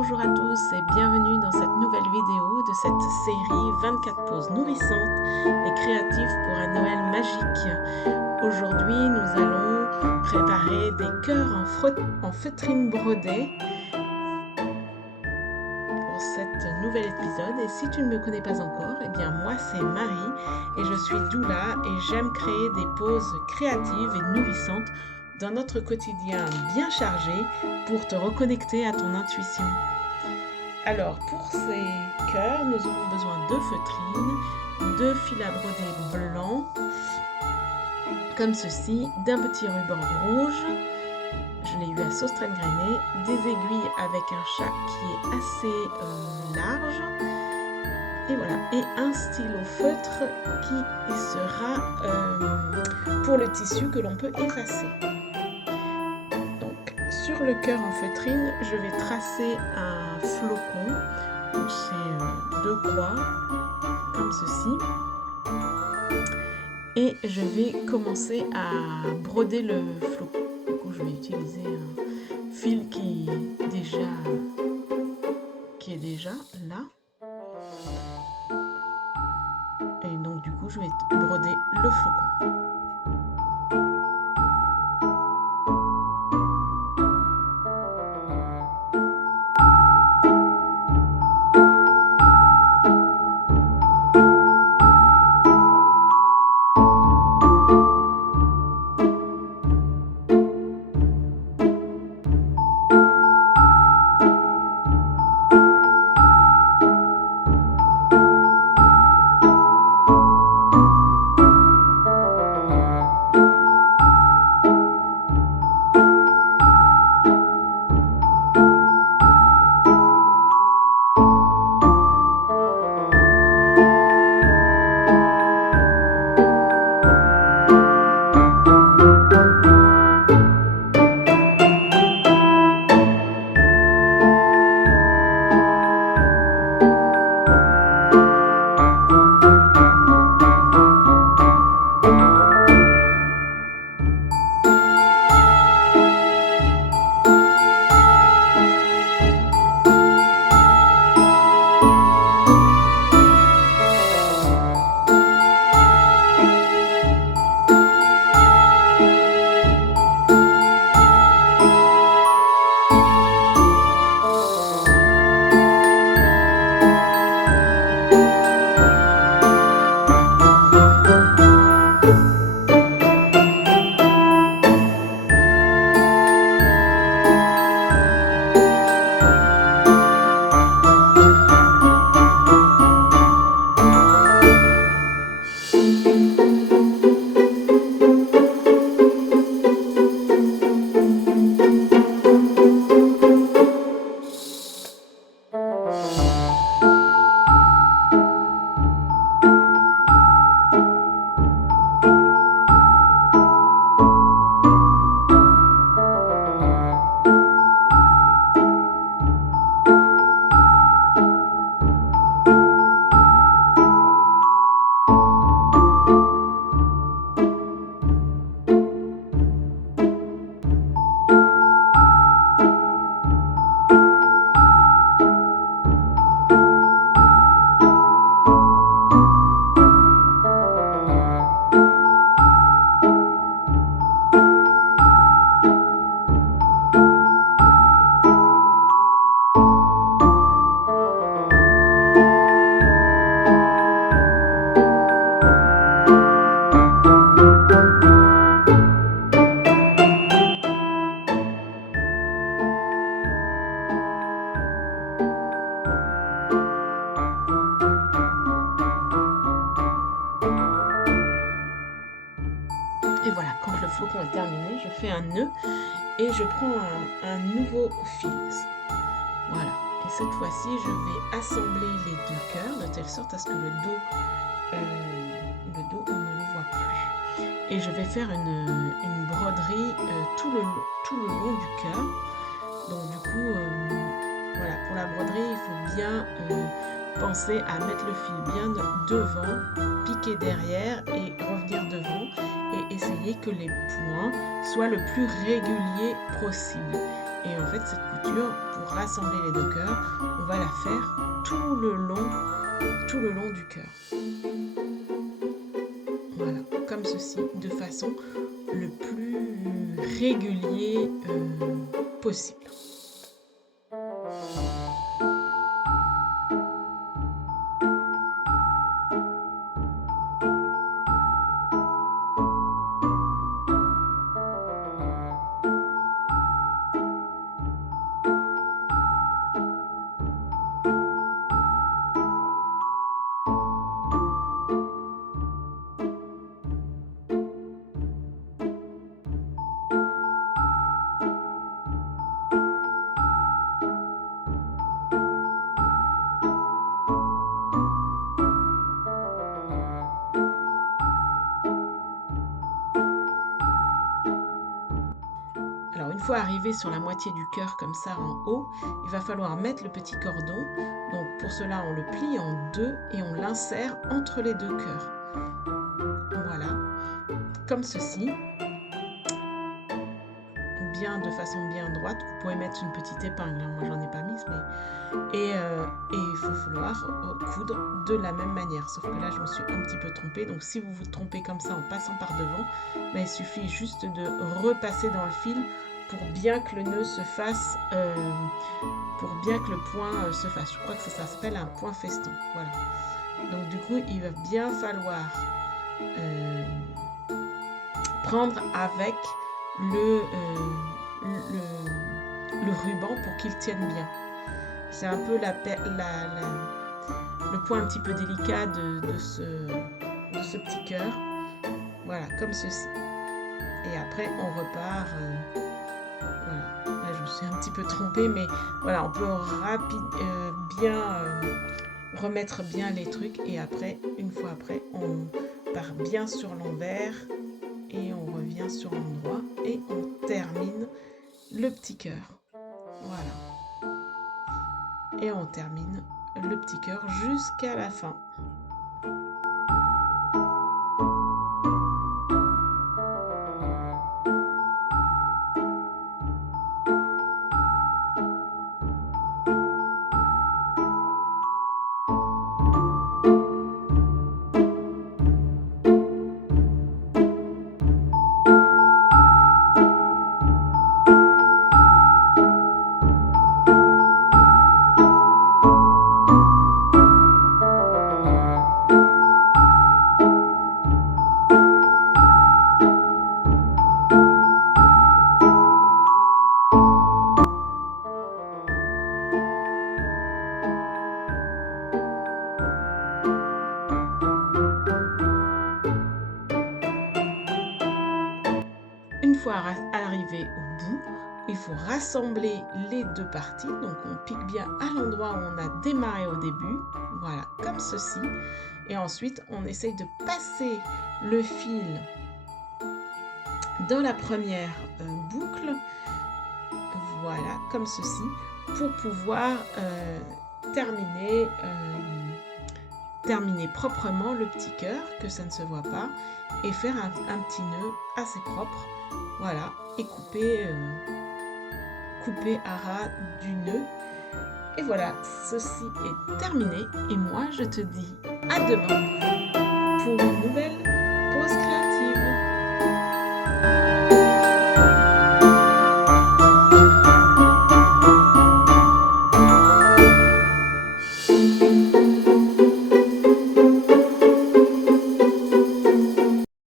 Bonjour à tous et bienvenue dans cette nouvelle vidéo de cette série 24 poses nourrissantes et créatives pour un Noël magique. Aujourd'hui, nous allons préparer des cœurs en feutrine brodée pour cet nouvel épisode. Et si tu ne me connais pas encore, eh bien moi c'est Marie et je suis doula et j'aime créer des poses créatives et nourrissantes dans notre quotidien bien chargé pour te reconnecter à ton intuition. Alors pour ces cœurs, nous aurons besoin de feutrine, de fil à broder blanc, comme ceci, d'un petit ruban rouge, je l'ai eu à sauce crème grainée, des aiguilles avec un chat qui est assez large, et voilà, et un stylo feutre qui sera pour le tissu que l'on peut effacer. Sur le cœur en feutrine, je vais tracer un flocon, donc c'est deux croix, comme ceci. Et je vais commencer à broder le flocon. Du coup, je vais utiliser un fil qui est déjà là. Et donc, du coup, je vais broder le flocon. Et voilà, quand le flocon est terminé, je fais un nœud et je prends un nouveau fil. Voilà, et cette fois-ci, je vais assembler les deux cœurs de telle sorte à ce que le dos, on ne le voit plus. Et je vais faire une broderie tout le long du cœur. Donc du coup, voilà, pour la broderie, il faut bien penser à mettre le fil bien devant, piquer derrière et revenir devant et essayer que les points soient le plus réguliers possible. Et en fait, cette couture, pour rassembler les deux cœurs, on va la faire tout le long du cœur. Voilà, comme ceci, de façon le plus régulier possible. Alors une fois arrivé sur la moitié du cœur comme ça en haut, il va falloir mettre le petit cordon. Donc pour cela, on le plie en deux et on l'insère entre les deux cœurs. Voilà, comme ceci. De façon bien droite. Vous pouvez mettre une petite épingle, hein. Moi j'en ai pas mise, mais et il faut falloir coudre de la même manière, sauf que là je me suis un petit peu trompée. Donc si vous vous trompez comme ça en passant par devant, ben, il suffit juste de repasser dans le fil pour bien que le nœud se fasse, pour bien que le point se fasse. Je crois que ça s'appelle un point feston. Voilà. Donc du coup il va bien falloir prendre avec le ruban pour qu'il tienne bien. C'est un peu le point un petit peu délicat de ce petit cœur. Voilà, comme ceci. Et après, on repart. Voilà. Là, je me suis un petit peu trompée, mais voilà, on peut bien remettre bien les trucs. Et après, une fois après, on part bien sur l'envers. Et on revient sur l'endroit et on termine le petit cœur. Voilà. Et on termine le petit cœur jusqu'à la fin. Une fois arrivé au bout, il faut rassembler les deux parties. Donc on pique bien à l'endroit où on a démarré au début. Voilà, comme ceci. Et ensuite, on essaye de passer le fil dans la première boucle. Voilà, comme ceci, pour pouvoir terminer proprement le petit cœur, que ça ne se voit pas, et faire un petit nœud assez propre. Voilà, et couper à ras du nœud. Et voilà, ceci est terminé. Et moi, je te dis à demain pour une nouvelle pause créative.